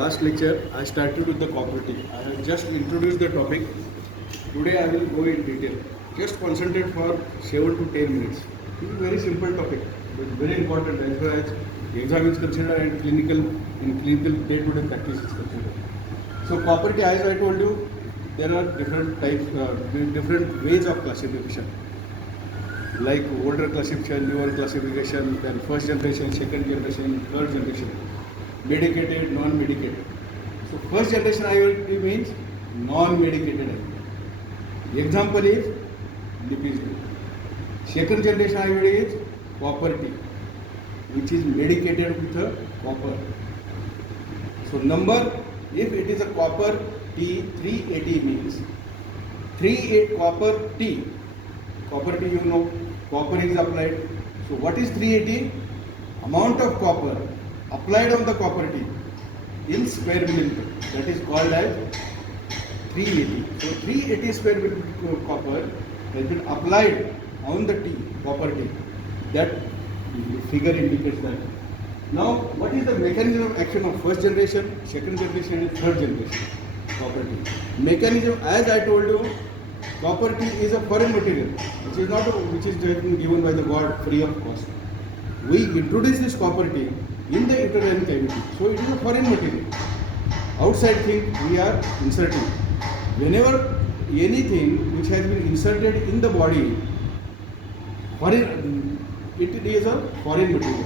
last lecture, I started with the cooperative. I have just introduced the topic. Today I will go in detail. Just concentrate for 7 to 10 minutes. It is a very simple topic, but very important as far as exam is considered and clinical day-to-day practice is considered. So cooperative, as I told you, there are different types, different ways of classification. Like older classification, newer classification, then first generation, second generation, third generation, medicated, non-medicated. So first generation IoT means non-medicated IoT. Example is lipid. Second generation IoT is copper T, which is medicated with a copper. So number, if it is a copper T 380 means 38 copper T. Copper T, you know, copper is applied. So what is 380? Amount of copper applied on the copper T in square millimeter. That is called as 380. So 380 square millimeter copper has been applied on the T, copper T. That figure indicates that. Now, what is the mechanism of action of first generation, second generation and third generation copper T? Mechanism, as I told you, copper T is a foreign material, which is given by the God free of cost. We introduce this copper T in the uterine cavity, so it is a foreign material. Outside thing we are inserting. Whenever anything which has been inserted in the body, it is a foreign material.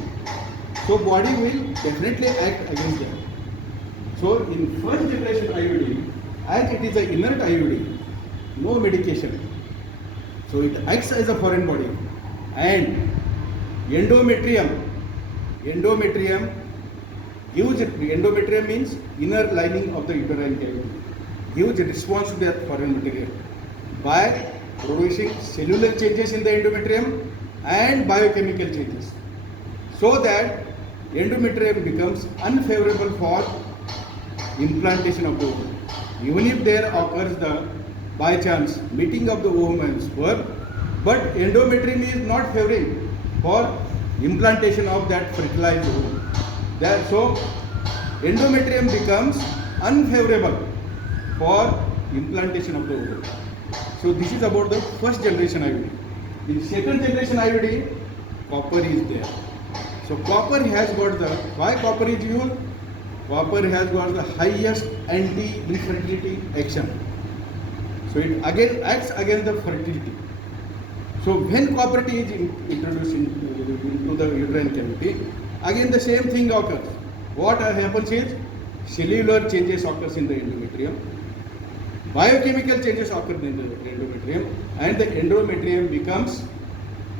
So body will definitely act against that. So in first generation IUD, as it is an inert IUD, no medication. So it acts as a foreign body. And endometrium means inner lining of the uterine cavity, gives response to that foreign material by producing cellular changes in the endometrium and biochemical changes, so that endometrium becomes unfavorable for implantation of the ovum. Even if there occurs the by chance meeting of the ovum and sperm, but endometrium is not favoring for implantation of that fertilized ovum. So endometrium becomes unfavorable for implantation of the ovum. So this is about the first generation IUD. In second generation IUD, copper is there. So copper has got the, why copper is used? Copper has got the highest anti-infertility action. So it again acts against the fertility. So when copper T is introduced into the uterine cavity, again the same thing occurs. What happens is cellular changes occurs in the endometrium, biochemical changes occur in the endometrium, and the endometrium becomes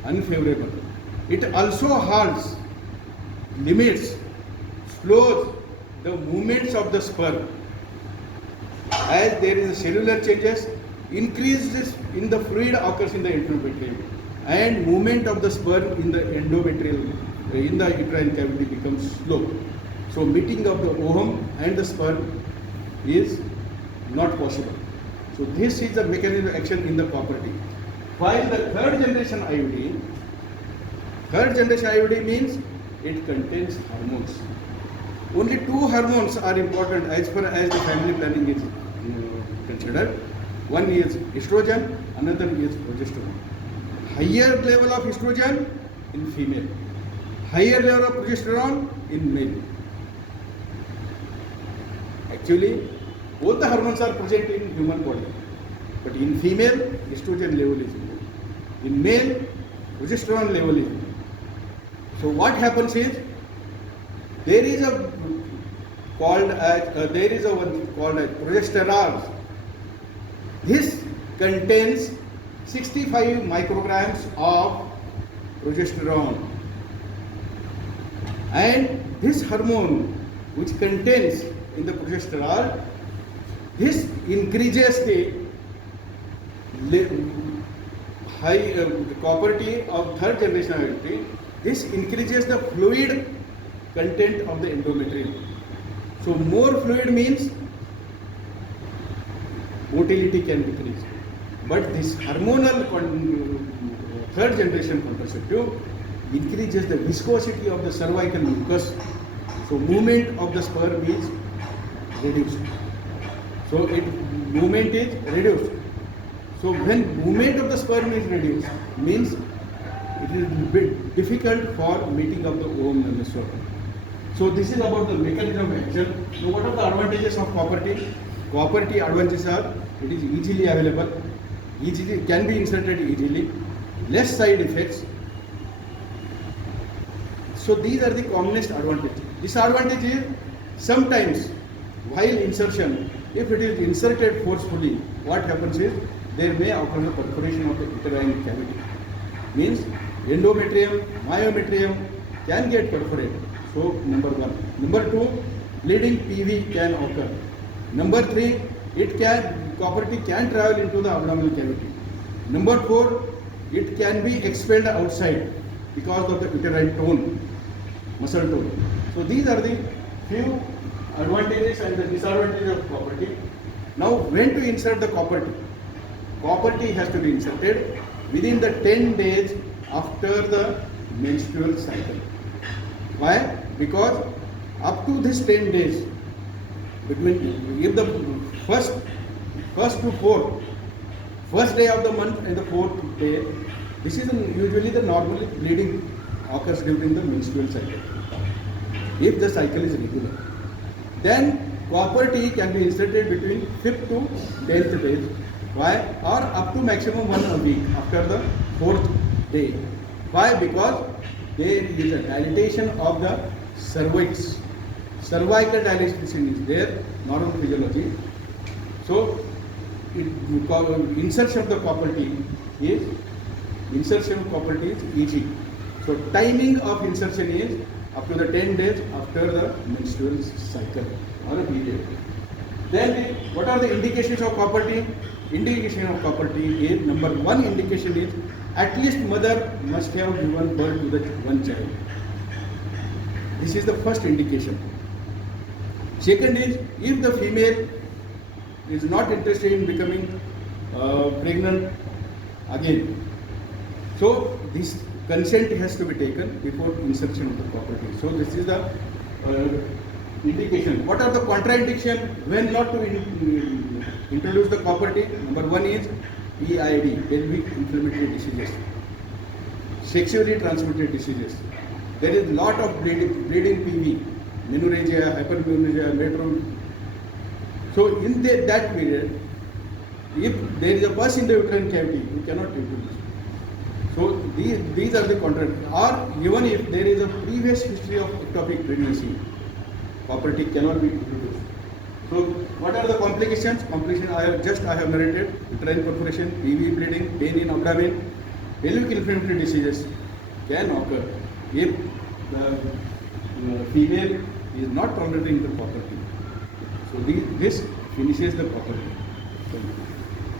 unfavorable. It also halts, limits, slows the movements of the sperm. As there is a cellular changes, increases in the fluid occurs in the endometrium, and movement of the sperm in the endometrial, in the uterine cavity becomes slow. So meeting of the ovum and the sperm is not possible. So this is the mechanism of action in the copper T. While the third generation IUD means it contains hormones. Only two hormones are important as far as the family planning is considered. One is estrogen, another is progesterone. Higher level of estrogen in female, higher level of progesterone in male. Actually, both the hormones are present in human body, but in female, estrogen level is more. In male, progesterone level is more. So what happens is, there is a called as progesterone. This contains 65 micrograms of progesterone, and this hormone which contains in the progesterone, this increases the copper T of third generation IUD. This increases the fluid content of the endometrium. So more fluid means motility can decrease. But this hormonal third generation contraceptive increases the viscosity of the cervical mucus. So movement of the sperm is reduced. So movement is reduced. So when movement of the sperm is reduced, means it is a bit difficult for meeting of the ovum and the sperm. So this is about the mechanism of action. Now what are the advantages of copper T? Copper T advantages are it is easily available, easily can be inserted easily, less side effects. So these are the commonest advantages. Disadvantage is sometimes while insertion, if it is inserted forcefully, what happens is there may occur a perforation of the uterine cavity. Means endometrium, myometrium can get perforated. So number one. Number two, bleeding PV can occur. Number three, copper T can travel into the abdominal cavity. Number four, it can be expelled outside because of the uterine tone, muscle tone. So these are the few advantages and the disadvantages of copper T. Now when to insert the copper T? Copper T has to be inserted within the 10 days after the menstrual cycle. Why? Because up to this 10 days, between if the first to fourth, first day of the month and the fourth day, this is usually the normally bleeding occurs during the menstrual cycle. If the cycle is regular, then copper T can be inserted between 5th to 10th days. Why? Or up to maximum 1 week after the 4th day. Why? Because there is a dilatation of the cervix. Cervical dilatation is there, normal physiology. So, insertion of the copper T is easy. So, timing of insertion is up to the 10 days after the menstrual cycle or a period. Then, what are the indications of copper T? Indication of copper T is, number one indication is at least mother must have given birth to the one child. This is the first indication. Second is, if the female is not interested in becoming pregnant again, so this consent has to be taken before insertion of the copper T. So this is the indication. What are the contraindication when not to introduce the copper T? Number one is PID, pelvic inflammatory diseases, sexually transmitted diseases. There is lot of bleeding PV, menorrhagia, hypermenorrhagia, lateral. So in that period, if there is a pus in the uterine cavity, you cannot introduce. So these are the contraindications. Or even if there is a previous history of ectopic pregnancy, copper T cannot be introduced. So what are the complications? Complications I have narrated: uterine perforation, PV bleeding, pain in abdomen, pelvic inflammatory diseases can occur if the female is not tolerating the copper T. So this finishes the copper T.